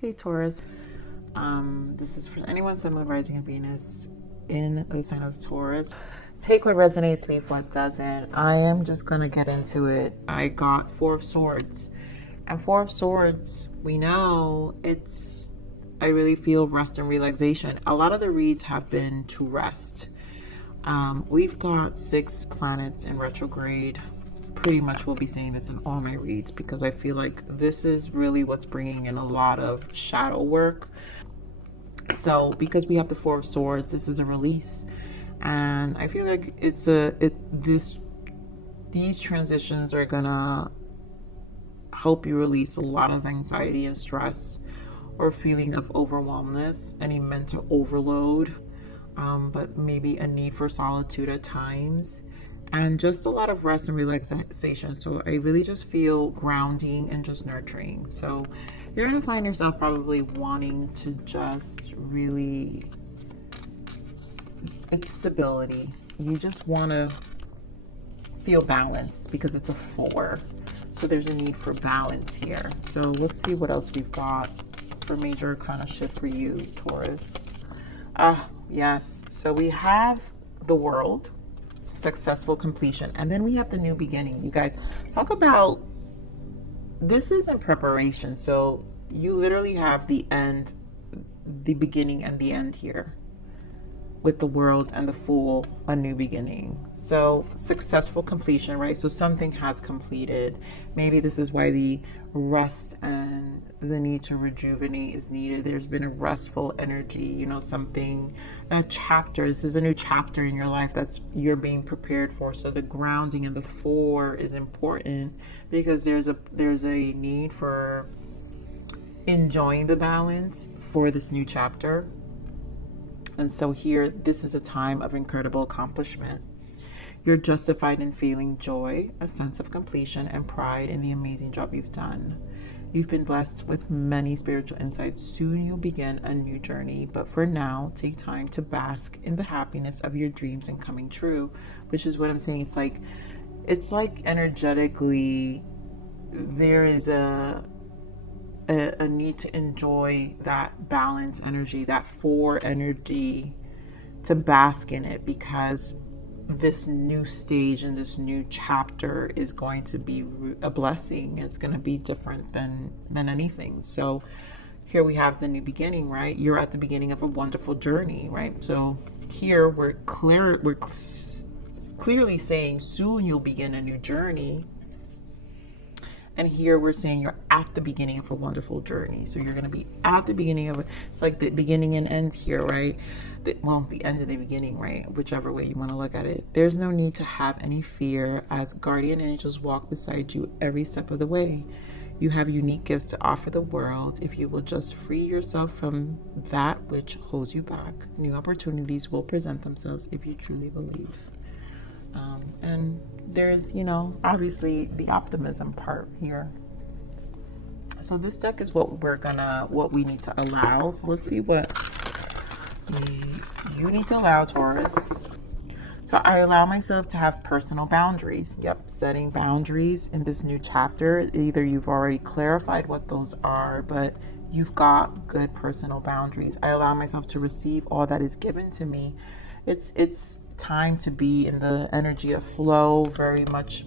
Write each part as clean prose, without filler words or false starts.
Hey Taurus, this is for anyone, Sun, Moon, Rising, and Venus in the sign of Taurus. Take what resonates, leave what doesn't. I am just gonna get into it. I got Four of Swords, and Four of Swords, we know I really feel rest and relaxation. A lot of the reads have been to rest. We've got 6 planets in retrograde. Pretty much will be saying this in all my reads because I feel like this is really what's bringing in a lot of shadow work. So because we have the Four of Swords, this is a release, and I feel like these transitions are gonna help you release a lot of anxiety and stress or feeling of overwhelmness, any mental overload, but maybe a need for solitude at times, and just a lot of rest and relaxation. So I really just feel grounding and just nurturing. So you're going to find yourself probably wanting to just really, it's stability. You just want to feel balanced because it's a 4. So there's a need for balance here. So let's see what else we've got for major arcana shift for you, Taurus. Yes. So we have the World, successful completion, and then we have the new beginning. You guys, talk about, this is in preparation. So you literally have the end, the beginning, and the end here with the World and the Fool, a new beginning. So successful completion, right? So something has completed. Maybe this is why the rest and the need to rejuvenate is needed. There's been a restful energy, you know, something, a chapter. This is a new chapter in your life that's you're being prepared for. So the grounding in the 4 is important because there's a need for enjoying the balance for this new chapter. And so here, this is a time of incredible accomplishment. You're justified in feeling joy, a sense of completion, and pride in the amazing job you've done. You've been blessed with many spiritual insights. Soon you'll begin a new journey, but for now, take time to bask in the happiness of your dreams and coming true, which is what I'm saying. It's like energetically, there is a need to enjoy that balance energy, that 4 energy, to bask in it, because this new stage and this new chapter is going to be a blessing. It's going to be different than anything. So here we have the new beginning, right? You're at the beginning of a wonderful journey, right? So here we're clearly saying soon you'll begin a new journey. And here we're saying you're at the beginning of a wonderful journey. So you're going to be at the beginning of it. It's like the beginning and end here, right? The end of the beginning, right? Whichever way you want to look at it. There's no need to have any fear as guardian angels walk beside you every step of the way. You have unique gifts to offer the world. If you will just free yourself from that which holds you back, new opportunities will present themselves if you truly believe. And there's, you know, obviously the optimism part here. So this deck is what we need to allow. So let's see what you need to allow, Taurus. So I allow myself to have personal boundaries. Yep, setting boundaries in this new chapter. Either you've already clarified what those are, but you've got good personal boundaries. I allow myself to receive all that is given to me. It's time to be in the energy of flow, very much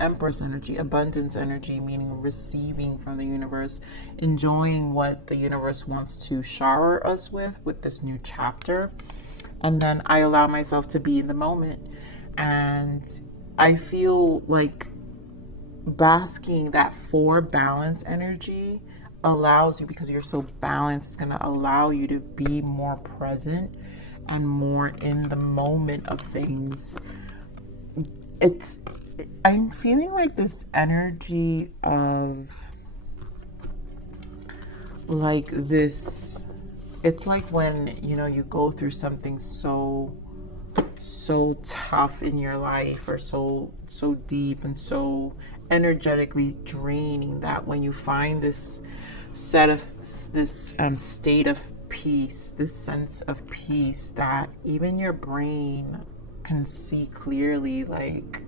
Empress energy, abundance energy, meaning receiving from the universe, enjoying what the universe wants to shower us with this new chapter. And then I allow myself to be in the moment. And I feel like basking that 4 balance energy allows you, because you're so balanced, it's going to allow you to be more present and more in the moment of things. I'm feeling like this energy of like this, it's like when, you know, you go through something so tough in your life, or so deep and so energetically draining, that when you find this state of peace, this sense of peace, that even your brain can see clearly, like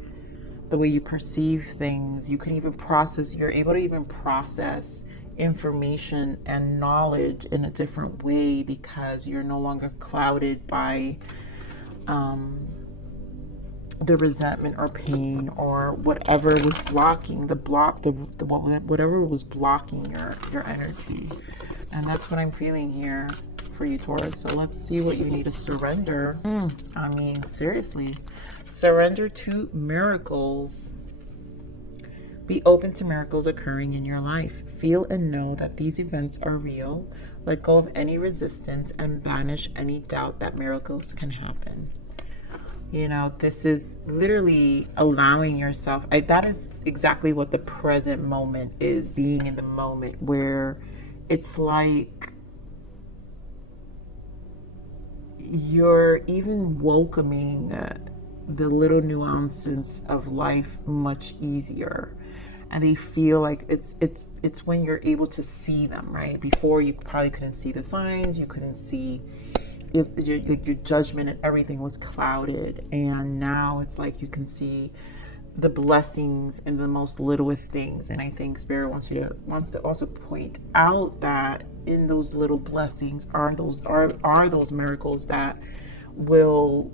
the way you perceive things, you can even process, you're able to even process information and knowledge in a different way, because you're no longer clouded by the resentment or pain or whatever was blocking whatever was blocking your energy. And that's what I'm feeling here for you, Taurus. So let's see what you need to surrender. I mean, seriously, surrender to miracles. Be open to miracles occurring in your life. Feel and know that these events are real. Let go of any resistance and banish any doubt that miracles can happen. You know, this is literally allowing yourself. That is exactly what the present moment is, being in the moment, where it's like you're even welcoming the little nuances of life much easier. And they feel like it's when you're able to see them, right? Before, you probably couldn't see the signs, you couldn't see, if your judgment and everything was clouded, and now it's like you can see the blessings in the most littlest things. And I think Spirit wants to also point out that in those little blessings are those miracles that will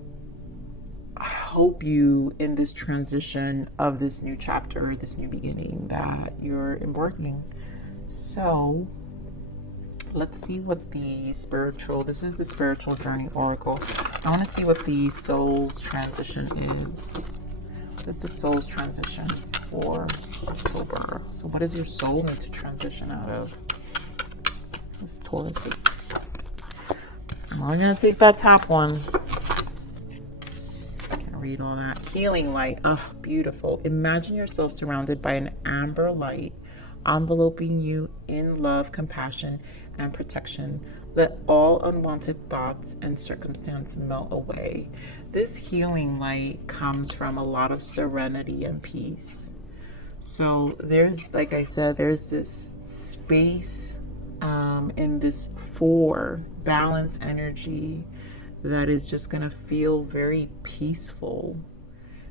help you in this transition of this new chapter, this new beginning that you're embarking. So let's see what this is the spiritual journey oracle. I want to see what the soul's transition is. This is the soul's transition for October. So what does your soul need to transition out of? This Taurus is... I'm only going to take that top one. Can't read all that. Healing light. Oh, beautiful. Imagine yourself surrounded by an amber light enveloping you in love, compassion, and protection. Let all unwanted thoughts and circumstance melt away. This healing light comes from a lot of serenity and peace. So there's, like I said, there's this space in this 4 balance energy that is just going to feel very peaceful.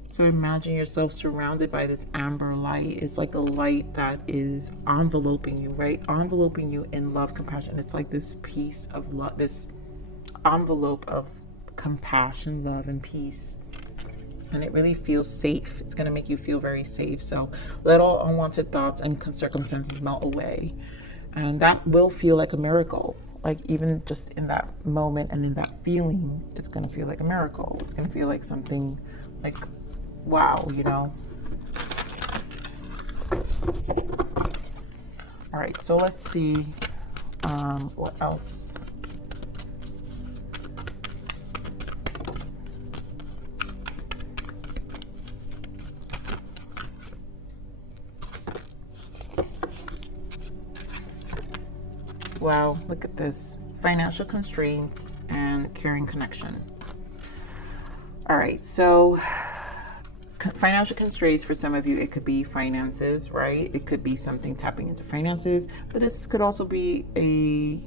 So imagine yourself surrounded by this amber light. It's like a light that is enveloping you, right? Enveloping you in love, compassion. It's like this piece of love, this envelope of compassion, love, and peace. And it really feels safe. It's going to make you feel very safe. So let all unwanted thoughts and circumstances melt away. And that will feel like a miracle. Like, even just in that moment and in that feeling, it's going to feel like a miracle. It's going to feel like something like, wow, you know. All right, so let's see what else. Wow, look at this. Financial constraints and caring connection. All right, so financial constraints for some of you, it could be finances, right? It could be something tapping into finances, but this could also be a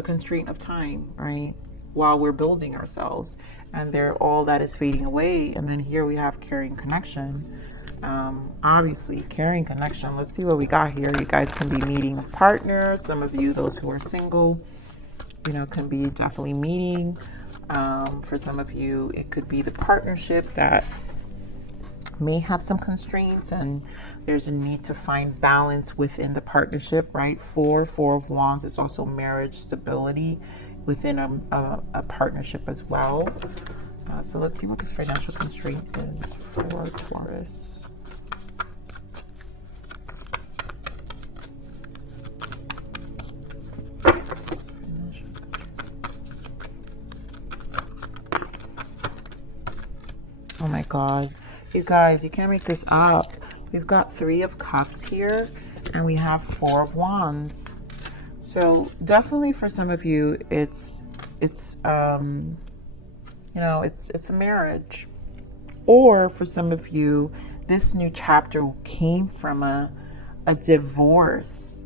constraint of time, right? While we're building ourselves, and all that is fading away. And then here we have caring connection. Obviously, caring connection. Let's see what we got here. You guys can be meeting a partner. Some of you, those who are single, you know, can be definitely meeting. For some of you, it could be the partnership that may have some constraints, and there's a need to find balance within the partnership, right? Four of Wands is also marriage stability within a partnership as well. So let's see what this financial constraint is for Taurus. Oh my God. You guys, you can't make this up. We've got 3 of Cups here, and we have 4 of Wands. So definitely for some of you, it's you know, it's a marriage. Or for some of you, this new chapter came from a divorce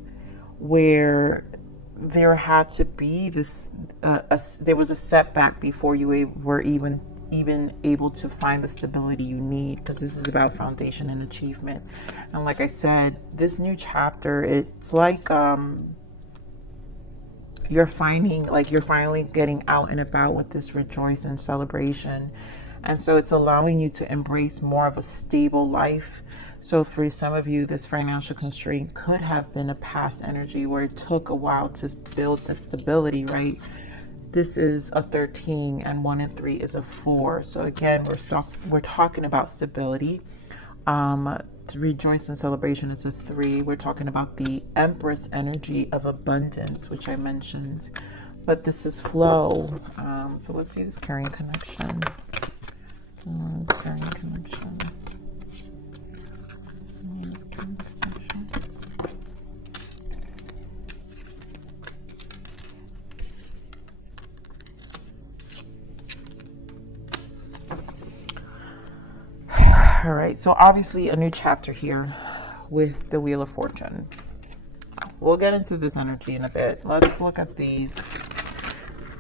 where there had to be this, there was a setback before you were even even able to find the stability you need, because this is about foundation and achievement. And like I said, this new chapter, it's like you're finally getting out and about with this rejoice and celebration. And so it's allowing you to embrace more of a stable life. So for some of you, this financial constraint could have been a past energy where it took a while to build the stability, right? This is a 13 and 1 and 3 is a 4. So again, we're talking about stability. To rejoice and celebration is a 3. We're talking about the Empress energy of abundance, which I mentioned. But this is flow. So let's see this carrying connection. This carrying connection. This carrying connection. All right, so obviously a new chapter here with the Wheel of Fortune. We'll get into this energy in a bit. Let's look at these.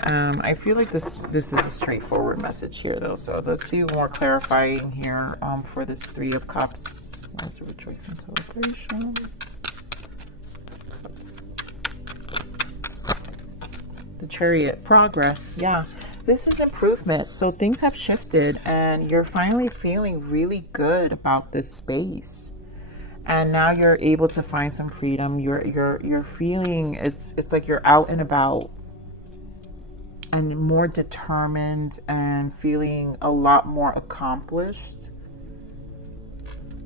I feel like this is a straightforward message here, though. So let's see more clarifying here for this 3 of Cups. Where's the rejoice and celebration? Cups. The Chariot. Progress. Yeah. This is improvement. So things have shifted and you're finally feeling really good about this space. And now you're able to find some freedom. You're feeling it's like you're out and about and more determined and feeling a lot more accomplished.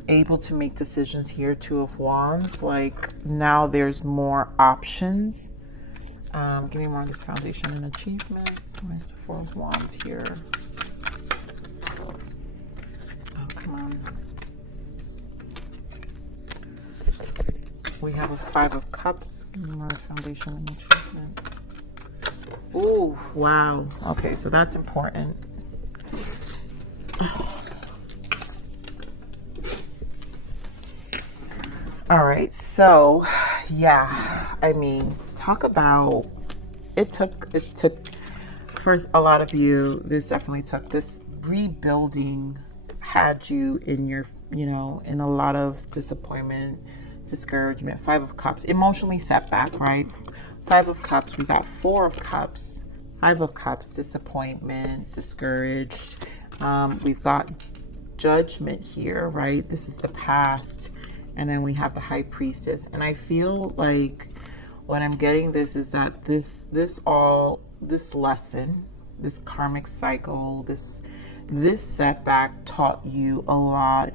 Able to make decisions here. 2 of Wands. Like now there's more options. Give me more of this foundation and achievement. Where's the 4 of Wands here? Oh, come on. We have a 5 of Cups. Give me more of this foundation and achievement. Ooh, wow. Okay, so that's important. All right, so yeah, I mean, talk about it took for a lot of you, this definitely took this rebuilding had you in your, in a lot of disappointment, discouragement. 5 of Cups, emotionally setback, right? 5 of Cups, we got 4 of Cups, 5 of Cups, disappointment, discouraged. We've got Judgment here, right? This is the past. And then we have the High Priestess. And I feel like what I'm getting is that this lesson, this karmic cycle, this setback taught you a lot,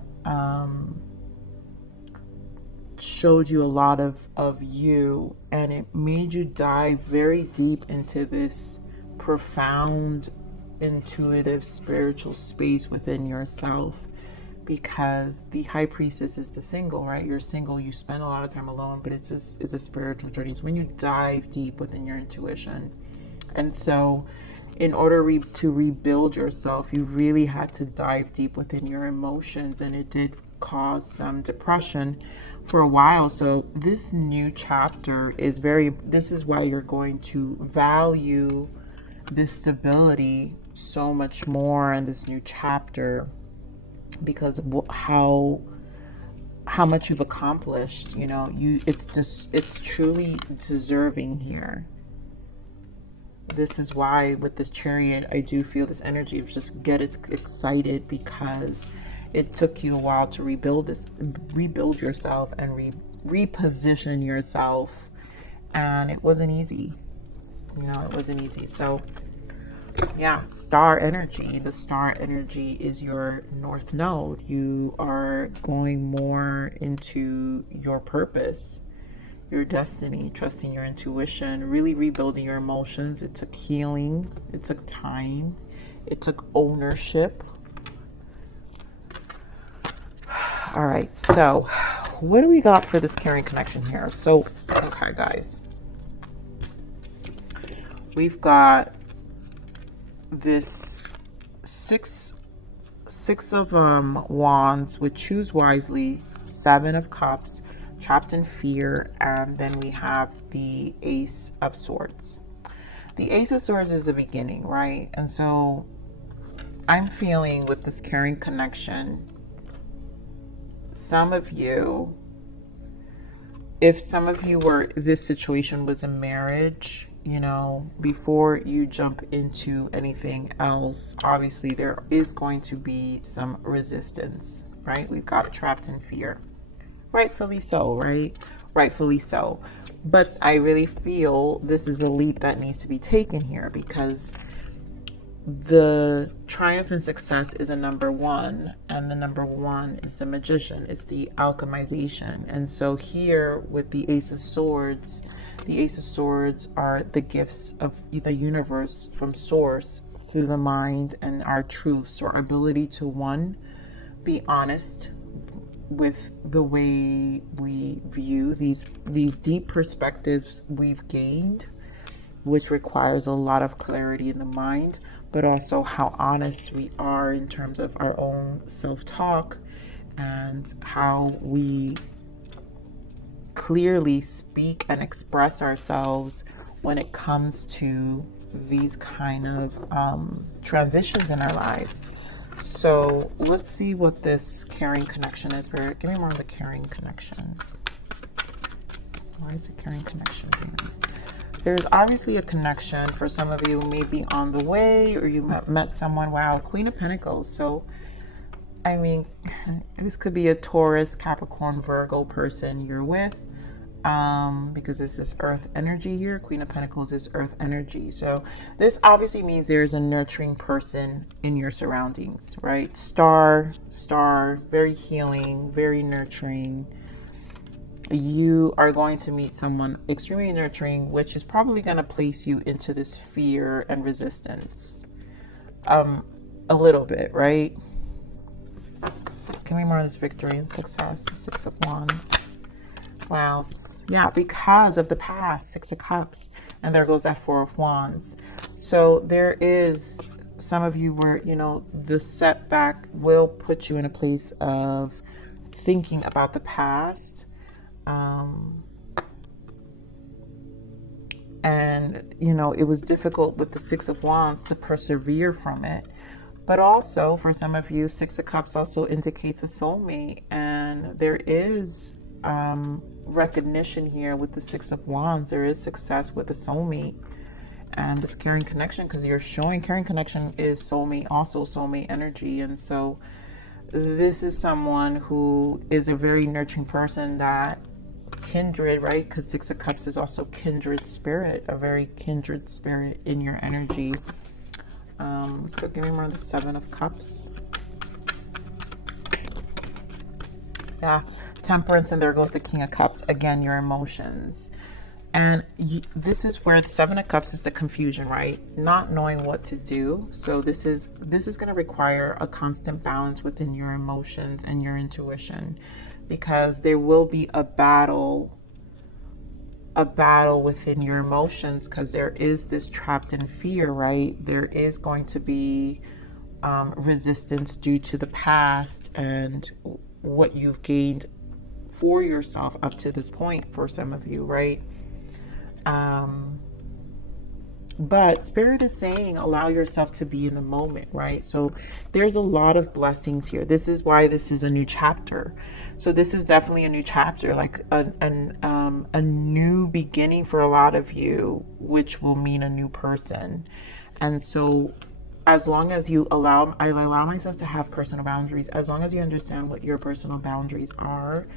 showed you a lot of you, and it made you dive very deep into this profound, intuitive, spiritual space within yourself. Because the High Priestess is the single, right? You're single, you spend a lot of time alone, but it's a spiritual journey. It's when you dive deep within your intuition. And so in order to rebuild yourself, you really had to dive deep within your emotions, and it did cause some depression for a while. So this new chapter is this is why you're going to value this stability so much more in this new chapter, because of how much you've accomplished. It's truly deserving here. This is why with this Chariot, I do feel this energy of just get excited, because it took you a while to rebuild yourself and reposition yourself, and it wasn't easy. It wasn't easy. So yeah, star energy. The star energy is your North Node. You are going more into your purpose, your destiny, trusting your intuition, really rebuilding your emotions. It took healing. It took time. It took ownership. All right, so what do we got for this carrying connection here? So, okay, guys. We've got this six of Wands with Choose Wisely, 7 of Cups, Trapped in Fear, and then we have the Ace of Swords. The Ace of Swords is the beginning, right? And so I'm feeling with this caring connection, some of you, if some of you were, this situation was a marriage, you know, before you jump into anything else, obviously there is going to be some resistance, right? We've got trapped in fear. Rightfully so, right? Rightfully so. But I really feel this is a leap that needs to be taken here, because the triumph and success is a number one, and the number one is the magician. It's the alchemization. And so here with the Ace of Swords, the Ace of Swords are the gifts of the universe from source through the mind and our truths, or ability to, one, be honest with the way we view these deep perspectives we've gained, which requires a lot of clarity in the mind, but also how honest we are in terms of our own self-talk and how we clearly speak and express ourselves when it comes to these kind of transitions in our lives. So let's see what this caring connection is. Spirit, give me more of the caring connection. Why is the caring connection here? There's obviously a connection for some of you, maybe on the way, or you met someone. Wow, Queen of Pentacles. So, I mean, this could be a Taurus, Capricorn, Virgo person you're with, because this is Earth energy here. Queen of Pentacles is Earth energy. So this obviously means there's a nurturing person in your surroundings, right? Star, very healing, very nurturing. You are going to meet someone extremely nurturing, which is probably going to place you into this fear and resistance a little bit, right? Give me more of this victory and success. Six of Wands. Wow. Yeah, because of the past. Six of Cups. And there goes that Four of Wands. So there is some of you where, you know, the setback will put you in a place of thinking about the past. And, you know, it was difficult with the Six of Wands to persevere from it. But also, for some of you, Six of Cups also indicates a soulmate. And there is recognition here with the Six of Wands. There is success with a soulmate. And this caring connection, because you're showing caring connection is soulmate, also soulmate energy. And so this is someone who is a very nurturing person, that kindred, right? Because Six of Cups is also kindred spirit, a very kindred spirit in your energy. So give me more of the Seven of Cups. Yeah, Temperance, and there goes the King of Cups. Again, your emotions. And this is where the Seven of Cups is the confusion, right? Not knowing what to do. So this is going to require a constant balance within your emotions and your intuition, because there will be a battle within your emotions, because there is this trapped in fear, right? There is going to be resistance due to the past and what you've gained for yourself up to this point for some of you, right? But Spirit is saying allow yourself to be in the moment, right? So there's a lot of blessings here. This is why this is a new chapter. So this is definitely a new chapter, like a new beginning for a lot of you, which will mean a new person. And so as long as you I allow myself to have personal boundaries, as long as you understand what your personal boundaries are,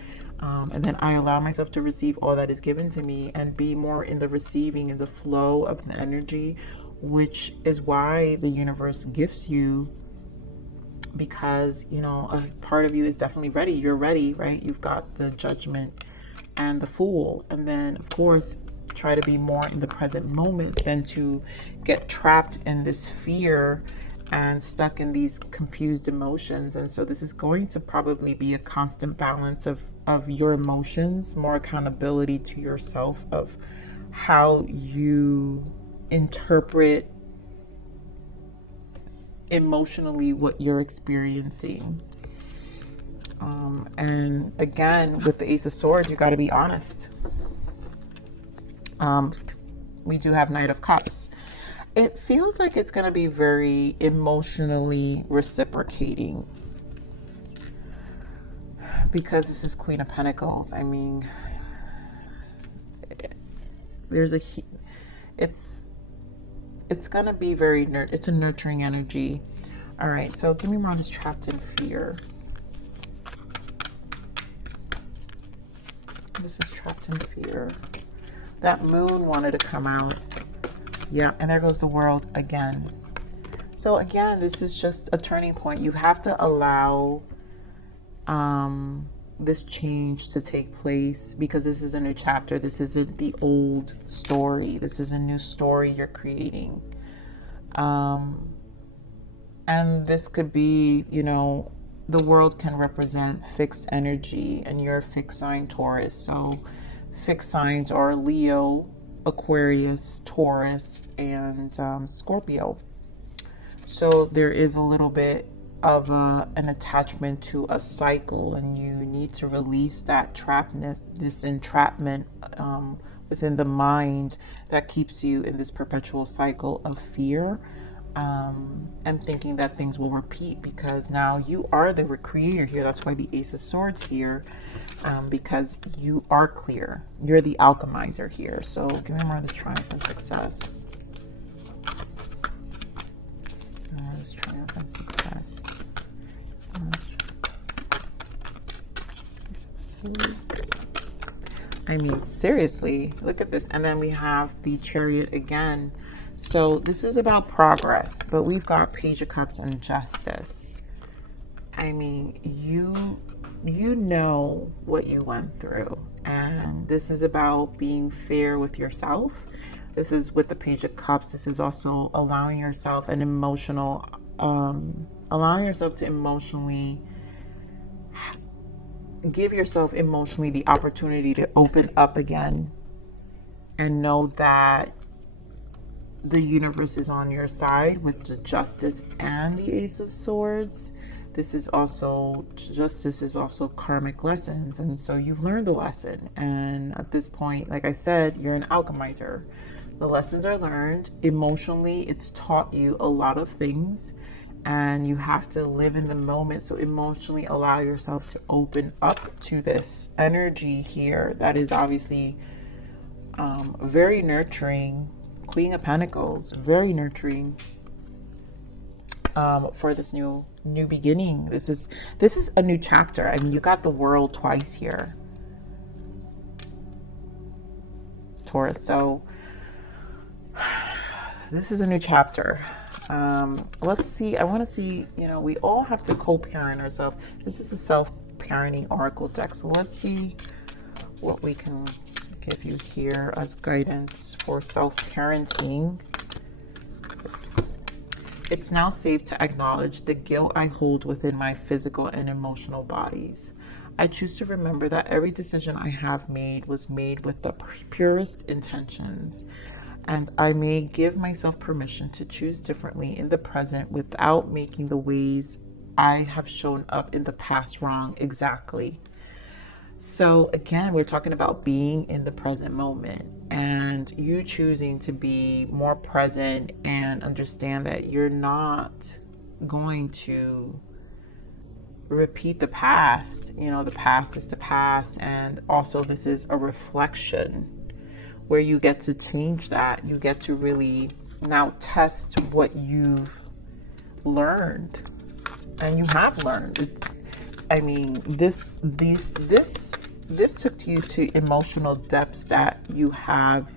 and then I allow myself to receive all that is given to me and be more in the receiving and the flow of the energy, which is why the universe gifts you, because, you know, a part of you is definitely ready. You're ready, right? You've got the Judgment and the Fool. And then, of course, try to be more in the present moment than to get trapped in this fear and stuck in these confused emotions. And so this is going to probably be a constant balance of your emotions, more accountability to yourself of how you interpret emotionally what you're experiencing. And again, with the Ace of Swords, you got to be honest. We do have Knight of Cups. it feels like it's going to be very emotionally reciprocating, because this is Queen of Pentacles. I mean, it's going to be very, it's a nurturing energy. All right, so give me more on this trapped in fear. This is trapped in fear. That moon wanted to come out. Yeah, and there goes the world again. So again, this is just a turning point. You have to allow this change to take place, because this is a new chapter. This isn't the old story. This is a new story you're creating. And this could be, you know, the world can represent fixed energy, and you're a fixed sign Taurus. So fixed signs are Leo, Aquarius, Taurus, and Scorpio. So there is a little bit of an attachment to a cycle, and you need to release that trappedness, this entrapment within the mind that keeps you in this perpetual cycle of fear, and thinking that things will repeat, because now you are the creator here. That's why the Ace of Swords here, because you are clear. You're the alchemizer here. So give me more of the triumph and success. This triumph and success. I mean, seriously, look at this. And then we have the Chariot again. So this is about progress, but we've got Page of Cups and Justice. I mean, you know what you went through, and this is about being fair with yourself. This is with the Page of Cups. This is also allowing yourself an emotional, allowing yourself to emotionally give yourself emotionally the opportunity to open up again, and know that the universe is on your side with the Justice and the Ace of Swords. This is also, justice is also karmic lessons, and so you've learned the lesson, and at this point, like I said, you're an alchemizer. The lessons are learned. Emotionally, it's taught you a lot of things, and you have to live in the moment. So emotionally allow yourself to open up to this energy here that is obviously very nurturing. Queen of Pentacles, very nurturing for this new beginning. This is a new chapter. I mean, you got the world twice here, Taurus. So this is a new chapter. Let's see. I want to see, you know, we all have to co-parent ourselves. This is a self-parenting oracle deck. So let's see what we can give you here as guidance for self-parenting. It's now safe to acknowledge the guilt I hold within my physical and emotional bodies. I choose to remember that every decision I have made was made with the purest intentions, and I may give myself permission to choose differently in the present without making the ways I have shown up in the past wrong exactly. So again, we're talking about being in the present moment, and you choosing to be more present and understand that you're not going to repeat the past. You know, the past is the past, and also this is a reflection where you get to change that. You get to really now test what you've learned, and you have learned. I mean, this took you to emotional depths that you haven't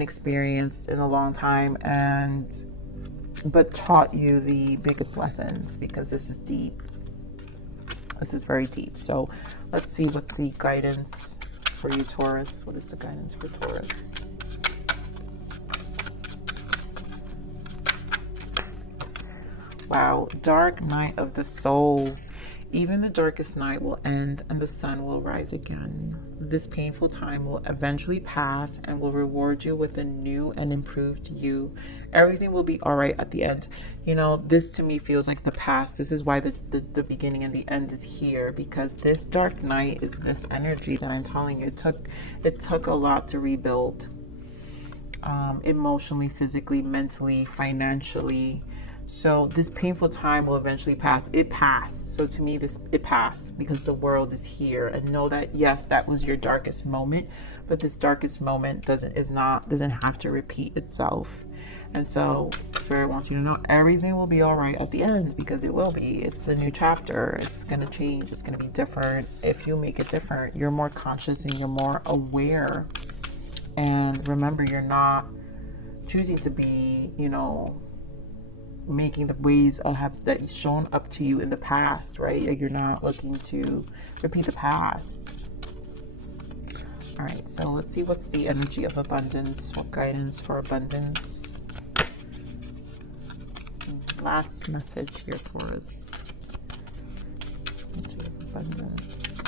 experienced in a long time, but taught you the biggest lessons, because this is deep. This is very deep. So let's see, what's the guidance for you, Taurus? What is the guidance for Taurus? Wow, dark night of the soul. Even the darkest night will end and the sun will rise again. This painful time will eventually pass and will reward you with a new and improved you. Everything will be all right at the end. You know, this to me feels like the past. This is why the beginning and the end is here, because this dark night is this energy that I'm telling you. It took a lot to rebuild. emotionally, physically, mentally, financially. So this painful time will eventually pass. It passed. So to me, it passed because the world is here. And know that, yes, that was your darkest moment, but this darkest moment doesn't have to repeat itself. And so Spirit wants you to know everything will be all right at the end, because it will be. It's a new chapter. It's going to change. It's going to be different. If you make it different, you're more conscious and you're more aware. And remember, you're not choosing to be, making the ways that you've shown up to you in the past, right? Like, you're not looking to repeat the past. All right, so let's see what's the energy of abundance. What guidance for abundance? Last message here for us. Energy of abundance.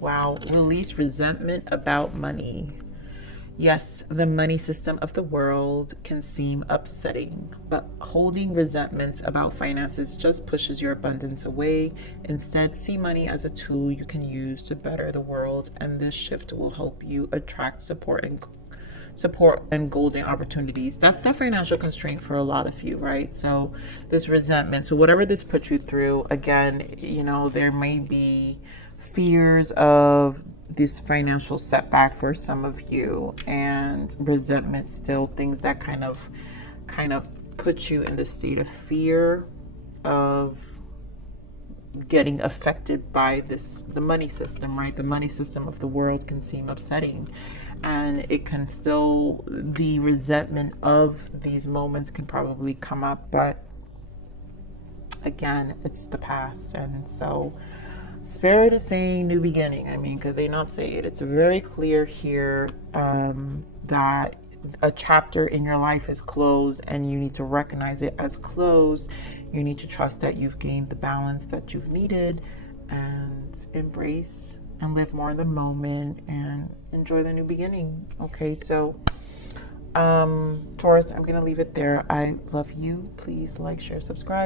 Wow, release resentment about money. Yes, the money system of the world can seem upsetting, but holding resentment about finances just pushes your abundance away. Instead, see money as a tool you can use to better the world, and this shift will help you attract support and golden opportunities. That's the financial constraint for a lot of you, right? So this resentment, so whatever this puts you through, again, there may be fears of this financial setback for some of you, and resentment, still things that kind of put you in the state of fear of getting affected by the money system, right? The money system of the world can seem upsetting, and it can still, the resentment of these moments can probably come up, but again, it's the past. And so Spirit is saying new beginning. I mean, could they not say it? It's very clear here that a chapter in your life is closed, and you need to recognize it as closed. You need to trust that you've gained the balance that you've needed, and embrace and live more in the moment and enjoy the new beginning. Okay, so Taurus, I'm going to leave it there. I love you. Please like, share, subscribe.